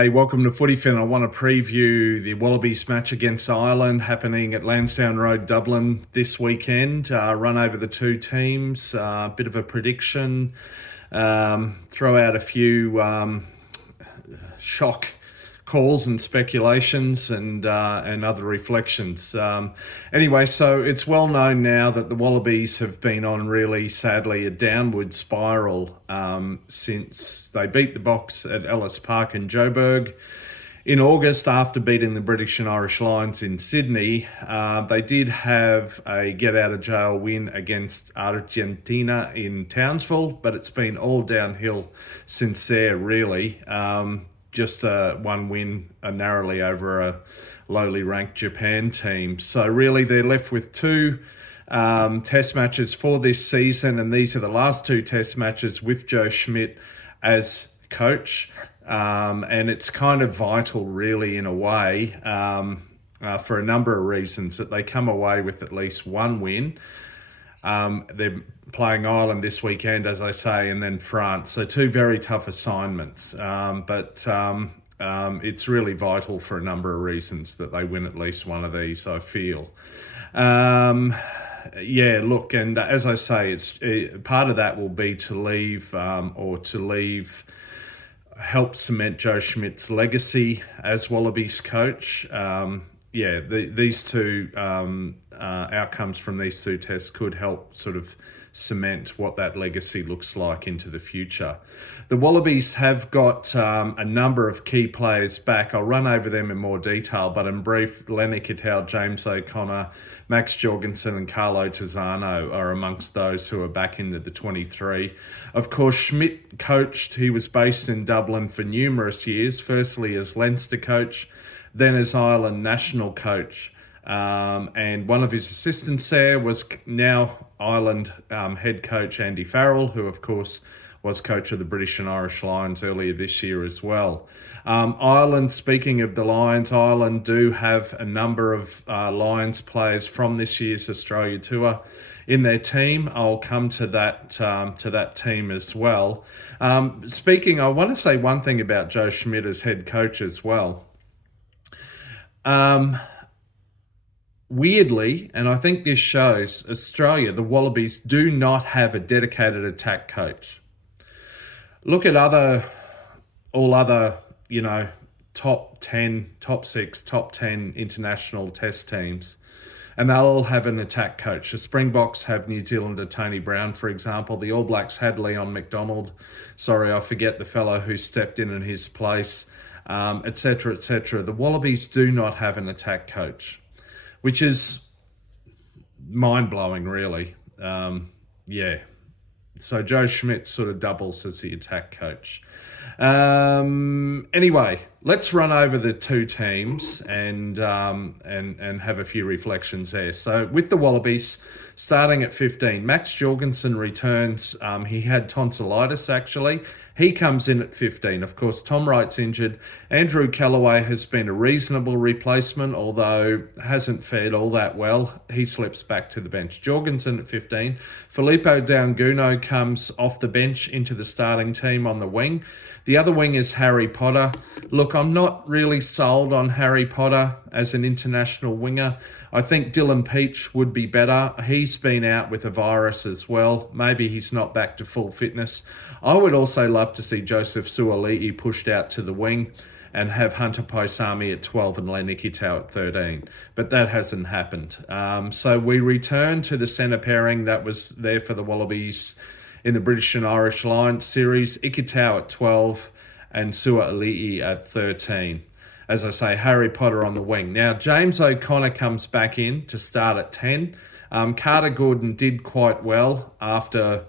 Hey, welcome to Footy Fin. I want to preview the Wallabies match against Ireland happening at Lansdowne Road, Dublin this weekend. Run over the two teams, bit of a prediction, throw out a few shock calls and speculations and other reflections. Anyway, so it's well known now that the Wallabies have been on really, sadly, a downward spiral since they beat the Box at Ellis Park in Joburg. In August, after beating the British and Irish Lions in Sydney, they did have a get-out-of-jail win against Argentina in Townsville, but it's been all downhill since there, really. Just one win narrowly over a lowly ranked Japan team. So really they're left with two test matches for this season, and these are the last two test matches with Joe Schmidt as coach. And it's kind of vital, really, in a way, for a number of reasons, that they come away with at least one win. They're playing Ireland this weekend, as I say, and then France. So two very tough assignments. But it's really vital for a number of reasons that they win at least one of these, I feel. Yeah, look, and as I say, part of that will be to leave help cement Joe Schmidt's legacy as Wallabies coach. These two outcomes from these two tests could help sort of cement what that legacy looks like into the future. The Wallabies have got a number of key players back. I'll run over them in more detail, but in brief, Lenny Kittel, James O'Connor, Max Jorgensen and Carlo Tizzano are amongst those who are back into the 23. Of course, Schmidt coached. He was based in Dublin for numerous years, firstly as Leinster coach, then as Ireland national coach. And one of his assistants there was now Ireland head coach Andy Farrell, who of course was coach of the British and Irish Lions earlier this year as well. Ireland, speaking of the Lions, Ireland do have a number of Lions players from this year's Australia tour in their team. I'll come to that team as well. I want to say one thing about Joe Schmidt as head coach as well. Weirdly, and I think this shows, Australia, the Wallabies, do not have a dedicated attack coach. Look at all other, top 10, top 6, top 10 international test teams, and they'll all have an attack coach. The Springboks have New Zealander Tony Brown, for example. The All Blacks had Leon McDonald. Sorry, I forget the fellow who stepped in his place, etc., etc. The Wallabies do not have an attack coach, which is mind-blowing, really. So Joe Schmidt sort of doubles as the attack coach. Anyway, let's run over the two teams and have a few reflections there. So with the Wallabies, starting at 15, Max Jorgensen returns. He had tonsillitis, actually. He comes in at 15. Of course, Tom Wright's injured. Andrew Callaway has been a reasonable replacement, although hasn't fared all that well. He slips back to the bench. Jorgensen at 15. Filippo Daunguno comes off the bench into the starting team on the wing. The other wing is Harry Potter. Look, I'm not really sold on Harry Potter as an international winger. I think Dylan Peach would be better. He's been out with a virus as well. Maybe he's not back to full fitness. I would also love to see Joseph Suaalii pushed out to the wing and have Hunter Paisami at 12 and Lenny Kittel at 13. But that hasn't happened. So we return to the centre pairing that was there for the Wallabies in the British and Irish Lions series. Ikitau at 12 and Suaalii at 13. As I say, Harry Potter on the wing. Now, James O'Connor comes back in to start at 10. Carter Gordon did quite well after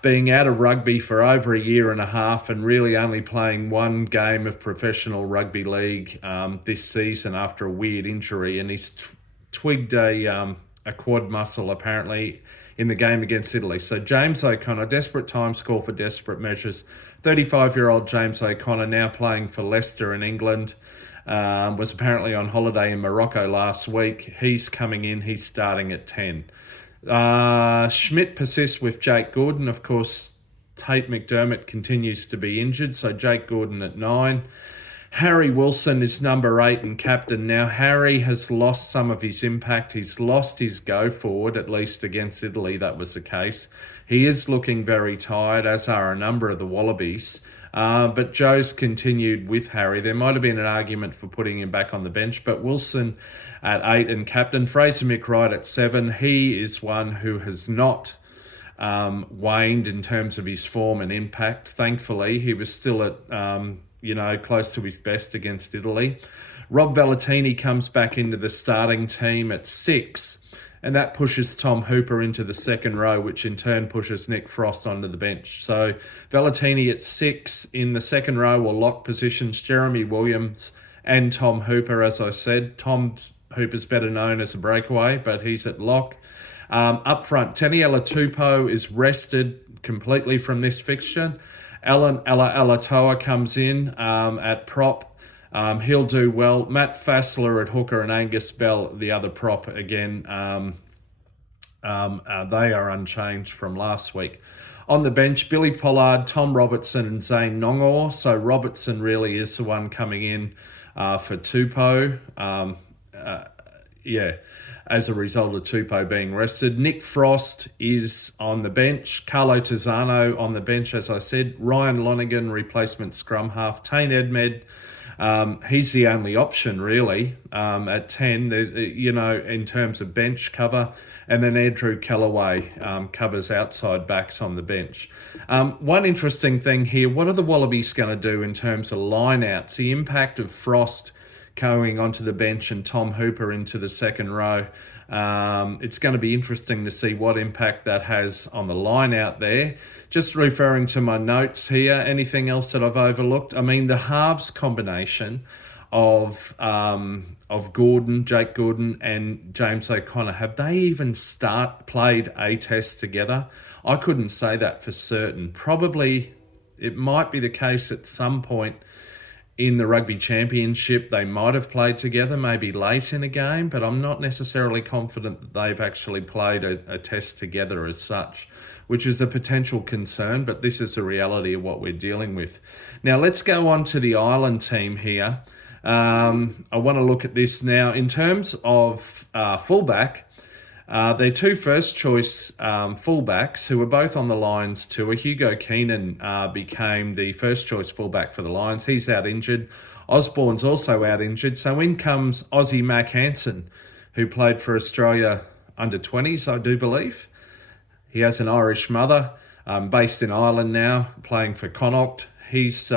being out of rugby for over a year and a half and really only playing one game of professional rugby league this season after a weird injury. And he's twigged a quad muscle, apparently, in the game against Italy. So James O'Connor, desperate times call for desperate measures. 35-year-old James O'Connor, now playing for Leicester in England, was apparently on holiday in Morocco last week. He's coming in. He's starting at 10. Schmidt persists with Jake Gordon. Of course, Tate McDermott continues to be injured, so Jake Gordon at 9. Harry Wilson is number 8 and captain. Now, Harry has lost some of his impact. He's lost his go forward, at least against Italy, that was the case. He is looking very tired, as are a number of the Wallabies. But Joe's continued with Harry. There might have been an argument for putting him back on the bench, but Wilson at 8 and captain. Fraser McWright at 7. He is one who has not waned in terms of his form and impact. Thankfully, he was still at close to his best against Italy. Rob Valentini comes back into the starting team at 6, and that pushes Tom Hooper into the second row, which in turn pushes Nick Frost onto the bench. So Valentini at 6 in the second row or lock positions, Jeremy Williams and Tom Hooper, as I said. Tom Hooper's better known as a breakaway, but he's at lock. Up front, Taniela Tupou is rested completely from this fixture. Alan Alatoa comes in at prop. He'll do well. Matt Fassler at hooker and Angus Bell, the other prop again. They are unchanged from last week. On the bench, Billy Pollard, Tom Robertson and Zane Nongor. So Robertson really is the one coming in for Tupou. As a result of Tupou being rested. Nick Frost is on the bench. Carlo Tizzano on the bench, as I said. Ryan Lonigan, replacement scrum half. Tane Edmed, he's the only option, really, at 10, in terms of bench cover. And then Andrew Kellaway covers outside backs on the bench. One interesting thing here, what are the Wallabies going to do in terms of line-outs? The impact of Frost going onto the bench and Tom Hooper into the second row. It's going to be interesting to see what impact that has on the line out there. Just referring to my notes here, anything else that I've overlooked? I mean, the halves combination of Gordon, Jake Gordon and James O'Connor, have they even played a test together? I couldn't say that for certain. Probably it might be the case at some point in the Rugby Championship, they might have played together, maybe late in a game, but I'm not necessarily confident that they've actually played a test together as such, which is a potential concern, but this is the reality of what we're dealing with. Now, let's go on to the Ireland team here. I want to look at this now. In terms of fullback, their two first-choice fullbacks, who were both on the Lions tour. Hugo Keenan became the first-choice fullback for the Lions. He's out injured. Osborne's also out injured. So in comes Aussie Mac Hansen, who played for Australia under-20s, I do believe. He has an Irish mother, based in Ireland now, playing for Connacht. He's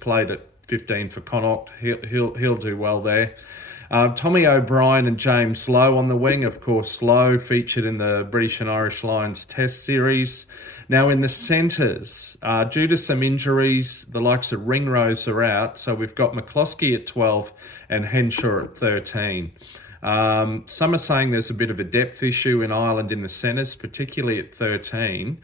played at 15 for Connacht. He'll do well there. Tommy O'Brien and James Lowe on the wing. Of course, Lowe featured in the British and Irish Lions Test Series. Now in the centres, due to some injuries, the likes of Ringrose are out. So we've got McCloskey at 12 and Henshaw at 13. Some are saying there's a bit of a depth issue in Ireland in the centres, particularly at 13.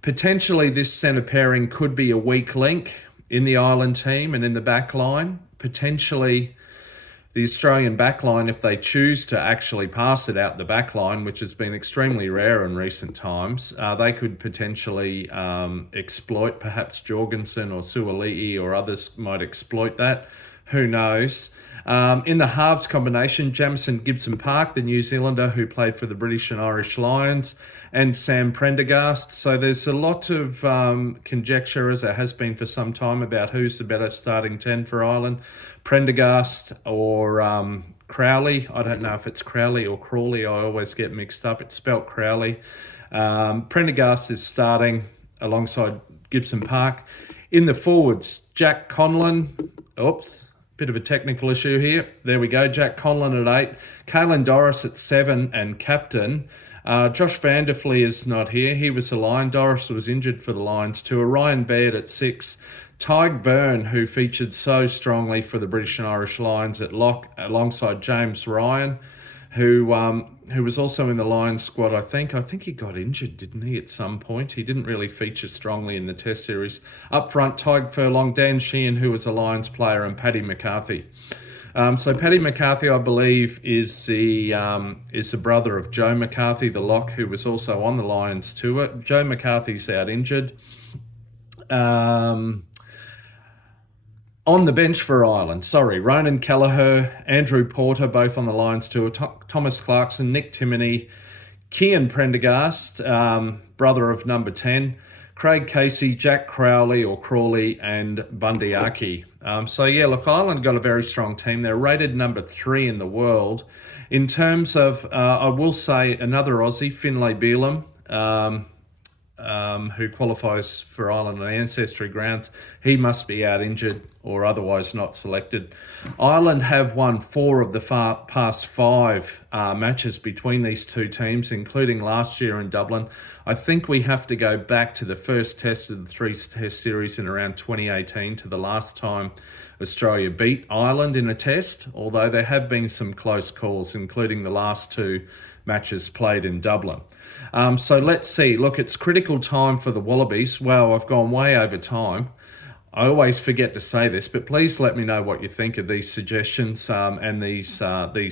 Potentially this centre pairing could be a weak link in the Ireland team and in the back line. Potentially the Australian backline, if they choose to actually pass it out the backline, which has been extremely rare in recent times, they could potentially exploit, perhaps Jorgensen or Suoli'i or others might exploit that. Who knows? In the halves combination, Jamison Gibson-Park, the New Zealander who played for the British and Irish Lions, and Sam Prendergast. So there's a lot of conjecture, as there has been for some time, about who's the better starting 10 for Ireland. Prendergast or Crowley. I don't know if it's Crowley or Crawley. I always get mixed up. It's spelt Crowley. Prendergast is starting alongside Gibson-Park. In the forwards, Jack Conlon. Bit of a technical issue here. There we go. Jack Conlon at 8. Caelan Doris at 7 and captain. Josh Vanderflee is not here. He was the Lion. Doris was injured for the Lions too. Ryan Baird at 6. Tyg Byrne, who featured so strongly for the British and Irish Lions at lock, alongside James Ryan, who was also in the Lions squad, I think. I think he got injured, didn't he, at some point? He didn't really feature strongly in the Test Series. Up front, Tyg Furlong, Dan Sheehan, who was a Lions player, and Paddy McCarthy. So Paddy McCarthy, I believe, is the brother of Joe McCarthy, the lock, who was also on the Lions tour. Joe McCarthy's out injured. On the bench for Ireland, Ronan Kelleher, Andrew Porter, both on the Lions tour, Thomas Clarkson, Nick Timoney, Cian Prendergast, brother of number 10, Craig Casey, Jack Crowley or Crawley, and Bundy Aki. Ireland got a very strong team. They're rated number 3 in the world. In terms of, I will say another Aussie, Finlay Bealham, who qualifies for Ireland on ancestry grounds. He must be out injured or otherwise not selected. Ireland have won 4 of the past 5 matches between these two teams, including last year in Dublin. I think we have to go back to the first test of the 3-test series in around 2018 to the last time Australia beat Ireland in a test, although there have been some close calls, including the last 2 matches played in Dublin. So let's see. Look, it's critical time for the Wallabies. Wow, I've gone way over time. I always forget to say this, but please let me know what you think of these suggestions and these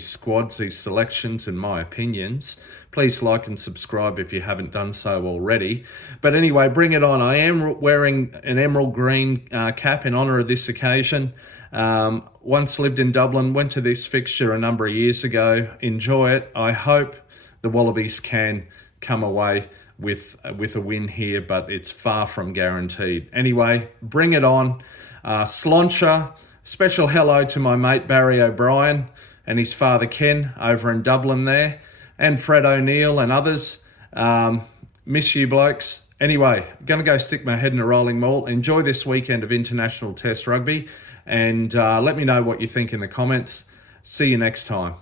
squads, these selections, and my opinions. Please like and subscribe if you haven't done so already. But anyway, bring it on. I am wearing an emerald green cap in honour of this occasion. Once lived in Dublin, went to this fixture a number of years ago. Enjoy it. I hope the Wallabies can come away with a win here, but it's far from guaranteed. Anyway, bring it on. Sláinte. Special hello to my mate Barry O'Brien and his father Ken over in Dublin there, and Fred O'Neill and others. Miss you blokes. Anyway, going to go stick my head in a rolling ball. Enjoy this weekend of international test rugby, and let me know what you think in the comments. See you next time.